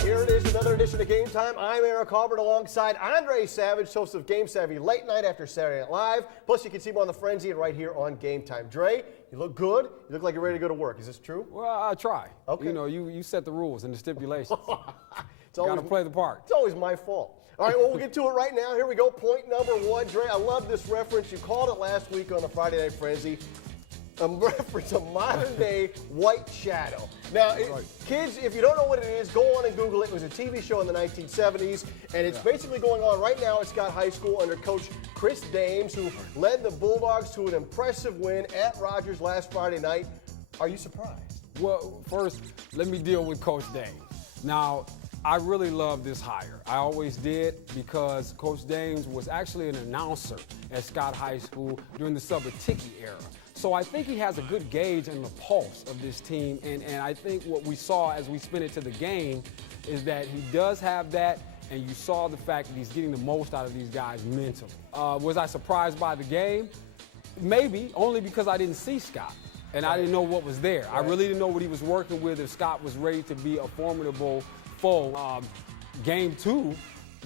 Here it is, another edition of Game Time. I'm Eric Halbert alongside Andre Savage, host of Game Savvy Late Night after Saturday Night Live. Plus, you can see him on the Frenzy and right here on Game Time. Dre, you look good. You look like you're ready to go to work. Is this true? Well, I try. Okay. You know, you set the rules and the stipulations. Got to play the part. It's always my fault. All right, well, we'll get to it right now. Here we go. Point number one. Dre, I love this reference. You called it last week on the Friday Night Frenzy. A reference to modern-day White Shadow. Now, kids, if you don't know what it is, go on and Google it. It was a TV show in the 1970s, and it's basically going on right now at Scott High School under Coach Chris Dames, who led the Bulldogs to an impressive win at Rogers last Friday night. Are you surprised? Well, first, let me deal with Coach Dames. Now, I really love this hire. I always did because Coach Dames was actually an announcer at Scott High School during the Subatiki era. So I think he has a good gauge on the pulse of this team, and I think what we saw as we spin it to the game is that he does have that, and you saw the fact that he's getting the most out of these guys mentally. Was I surprised by the game? Maybe, only because I didn't see Scott, and I didn't know what was there. I really didn't know what he was working with, if Scott was ready to be a formidable foe. Game two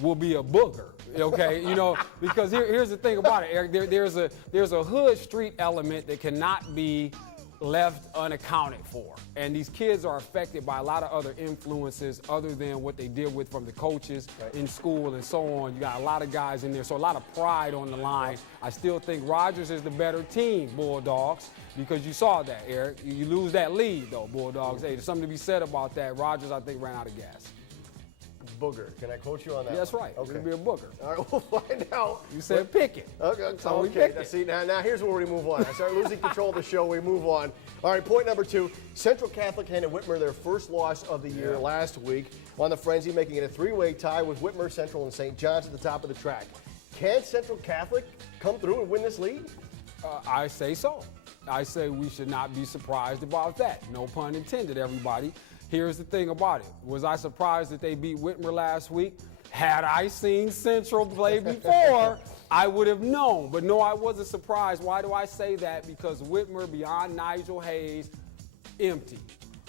will be a booger. Okay, you know, because here's the thing about it, Eric. There's a hood street element that cannot be left unaccounted for, and these kids are affected by a lot of other influences other than what they deal with from the coaches in school and so on. You got a lot of guys in there, so a lot of pride on the line. I still think Rogers is the better team, Bulldogs, because you saw that, Eric. You lose that lead, though, Bulldogs. Hey, there's something to be said about that. Rogers, I think, ran out of gas. Booger. Can I quote you on that? Yeah, that's one? right. Okay. It'll be a booger. All right, we'll find out. You said pick it. Okay. So we okay. picked it. See, now here's where we move on. I start losing control of the show. We move on. All right, point number two. Central Catholic handed Whitmer their first loss of the year last week on the Frenzy, making it a three-way tie with Whitmer, Central, and St. John's at the top of the track. Can Central Catholic come through and win this league? I say so. I say we should not be surprised about that. No pun intended, everybody. Here's the thing about it. Was I surprised that they beat Whitmer last week? Had I seen Central play before, I would have known. But no, I wasn't surprised. Why do I say that? Because Whitmer, beyond Nigel Hayes, empty.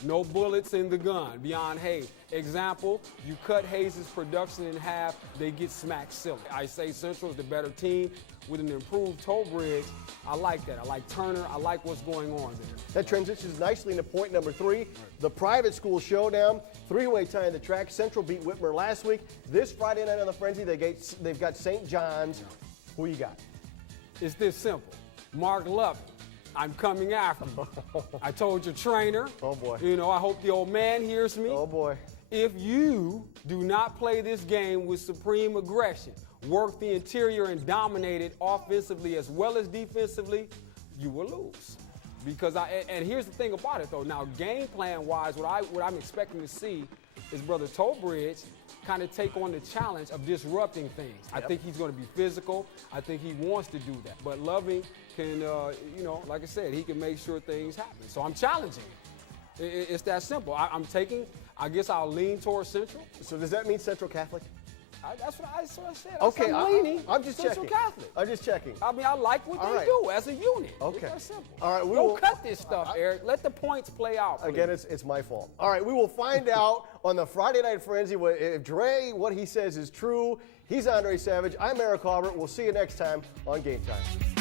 No bullets in the gun beyond Hayes. Example, you cut Hayes' production in half, they get smacked silly. I say Central is the better team with an improved toe bridge. I like that. I like Turner. I like what's going on there. That transitions nicely into point number three, the private school showdown. Three-way tie in the track. Central beat Whitmer last week. This Friday night on the Frenzy, they've got St. John's. Who you got? It's this simple. Mark Lovett. I'm coming after you. I told your trainer. Oh, boy. You know, I hope the old man hears me. Oh, boy. If you do not play this game with supreme aggression, work the interior and dominate it offensively as well as defensively, you will lose. Because and here's the thing about it, though. Now, game plan-wise, what I'm expecting to see is Brother Toebridge kind of take on the challenge of disrupting things. I think he's going to be physical. I think he wants to do that. But Loving can, you know, like I said, he can make sure things happen. So I'm challenging him. It's that simple. I guess I'll lean towards Central. So does that mean Central Catholic? That's what I said. Okay, I'm leaning. I'm just Central checking. Catholic. I'm just checking. I mean, I like what they do as a unit. Okay. It's that simple. All right, Don't cut this stuff, Eric. Let the points play out. Please. Again, it's my fault. All right, we will find out on the Friday Night Frenzy if Dre, what he says is true. He's Andre Savage. I'm Eric Halbert. We'll see you next time on Game Time.